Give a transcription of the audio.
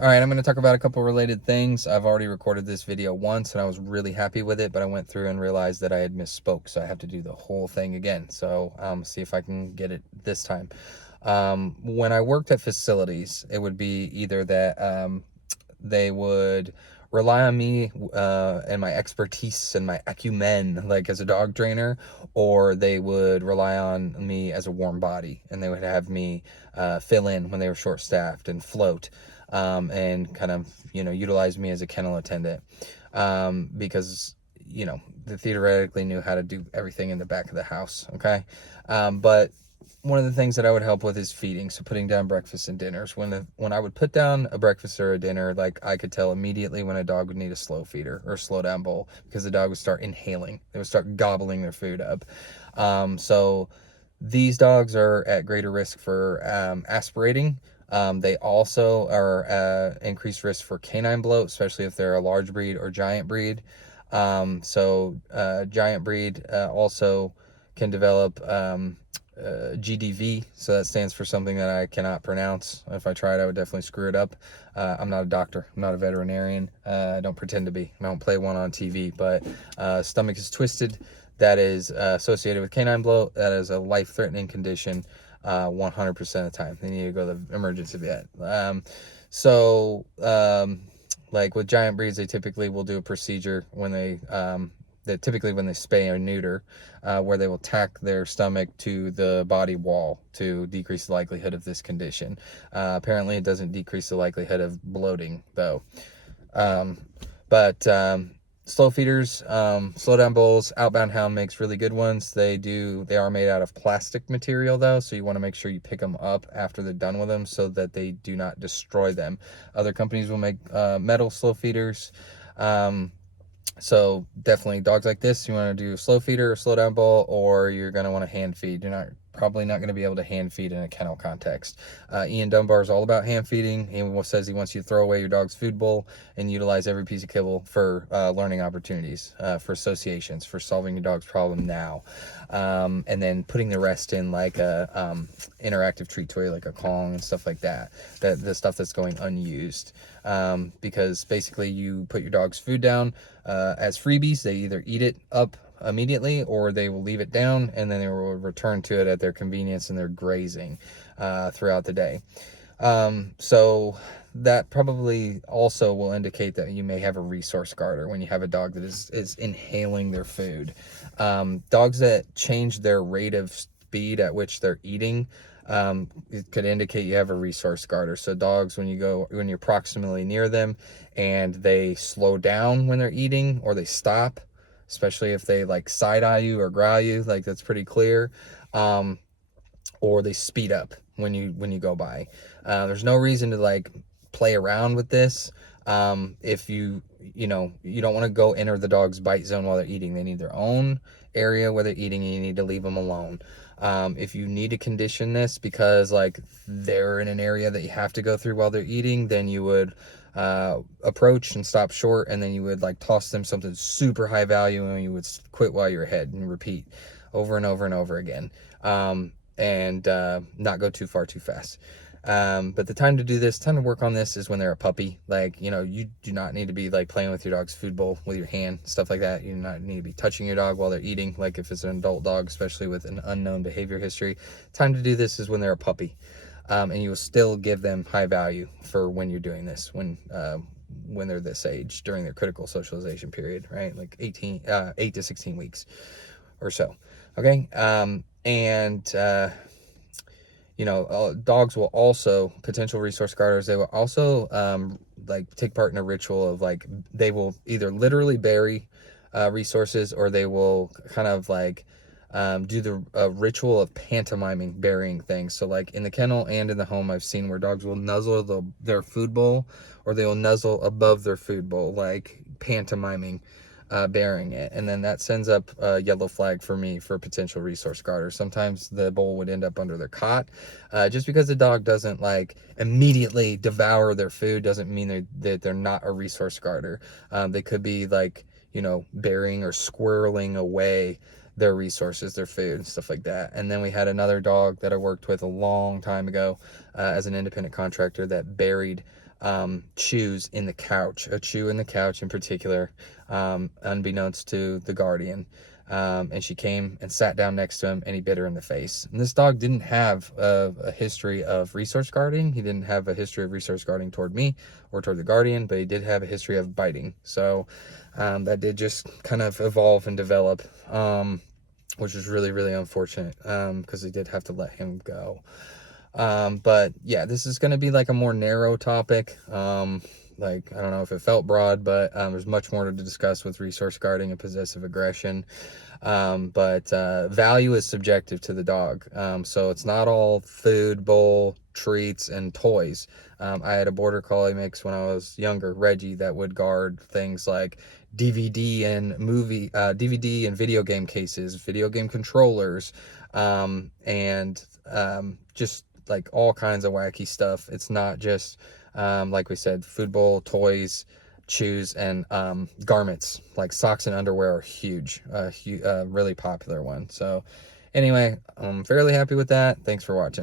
All right, I'm going to talk about a couple related things. I've already recorded this video once and I was really happy with it, but I went through and realized that I had misspoke, so I have to do the whole thing again. So see if I can get it this time. When I worked at facilities, it would be either that they would rely on me and my expertise and my acumen, like as a dog trainer, or they would rely on me as a warm body, and they would have me fill in when they were short staffed and float, and kind of, utilize me as a kennel attendant, because, they theoretically knew how to do everything in the back of the house. Okay. But one of the things that I would help with is feeding. So putting down breakfast and dinners. When I would put down a breakfast or a dinner, like I could tell immediately when a dog would need a slow feeder or a slow down bowl, because the dog would start inhaling. They would start gobbling their food up. So these dogs are at greater risk for aspirating. They also are increased risk for canine bloat, especially if they're a large breed or giant breed. Giant breed also can develop GDV, so that stands for something that I cannot pronounce. If I tried, I would definitely screw it up. I'm not a doctor. I'm not a veterinarian. I don't pretend to be. I don't play one on TV, but stomach is twisted. That is associated with canine bloat. That is a life-threatening condition 100% of the time. They need to go to the emergency vet. Like with giant breeds, they typically will do a procedure when typically when they spay or neuter, where they will tack their stomach to the body wall to decrease the likelihood of this condition. Apparently, it doesn't decrease the likelihood of bloating, though. But slow feeders, slow down bowls, Outbound Hound makes really good ones. They are made out of plastic material, though, so you want to make sure you pick them up after they're done with them so that they do not destroy them. Other companies will make metal slow feeders. So definitely dogs like this, you want to do a slow feeder or slow down bowl, or you're going to want to hand feed. You're probably not going to be able to hand feed in a kennel context. Ian Dunbar is all about hand feeding. He says he wants you to throw away your dog's food bowl and utilize every piece of kibble for learning opportunities, for associations, for solving your dog's problem now. And then putting the rest in like a interactive treat toy, like a Kong and stuff like that, the stuff that's going unused. Because basically you put your dog's food down as freebies. They either eat it up immediately or they will leave it down and then they will return to it at their convenience and their grazing throughout the day. So that probably also will indicate that you may have a resource guarder when you have a dog that is inhaling their food. Dogs that change their rate of speed at which they're eating, it could indicate you have a resource guarder. So dogs, when you're proximally near them and they slow down when they're eating, or they stop, especially if they like side eye you or growl you, like that's pretty clear. Or they speed up when you go by. There's no reason to like play around with this. If you don't want to go enter the dog's bite zone while they're eating. They need their own area where they're eating, and you need to leave them alone. If you need to condition this because like they're in an area that you have to go through while they're eating, then you would approach and stop short, and then you would like toss them something super high value, and you would quit while you're ahead and repeat over and over and over again. And not go too far too fast. But the time to work on this is when they're a puppy. Like, you do not need to be like playing with your dog's food bowl with your hand, stuff like that. You do not need to be touching your dog while they're eating, like if it's an adult dog, especially with an unknown behavior history. Time to do this is when they're a puppy. And you will still give them high value for when you're doing this, when they're this age, during their critical socialization period, right? Like 8 to 16 weeks or so. Okay. Dogs will also, potential resource guarders, they will also like take part in a ritual of like, they will either literally bury resources, or they will kind of like do the ritual of pantomiming burying things. So like in the kennel and in the home, I've seen where dogs will nuzzle their food bowl, or they will nuzzle above their food bowl, like pantomiming burying it, and then that sends up a yellow flag for me for potential resource guarder. Sometimes the bowl would end up under their cot. Just because the dog doesn't like immediately devour their food doesn't mean that they're not a resource guarder. They could be like, burying or squirreling away their resources, their food, and stuff like that. And then we had another dog that I worked with a long time ago as an independent contractor that buried chews in the couch, a chew in the couch in particular, unbeknownst to the guardian. And she came and sat down next to him, and he bit her in the face. And this dog didn't have a history of resource guarding. He didn't have a history of resource guarding toward me or toward the guardian, but he did have a history of biting. So that did just kind of evolve and develop, which was really, really unfortunate, because they did have to let him go. But yeah, this is going to be like a more narrow topic. Like, I don't know if it felt broad, but there's much more to discuss with resource guarding and possessive aggression. But value is subjective to the dog. So it's not all food, bowl, treats, and toys. I had a border collie mix when I was younger, Reggie, that would guard things like DVD and video game cases, video game controllers, and just like all kinds of wacky stuff. It's not just like we said, food bowl, toys, chews, and garments. Like socks and underwear are huge, really popular one. So anyway, I'm fairly happy with that. Thanks for watching.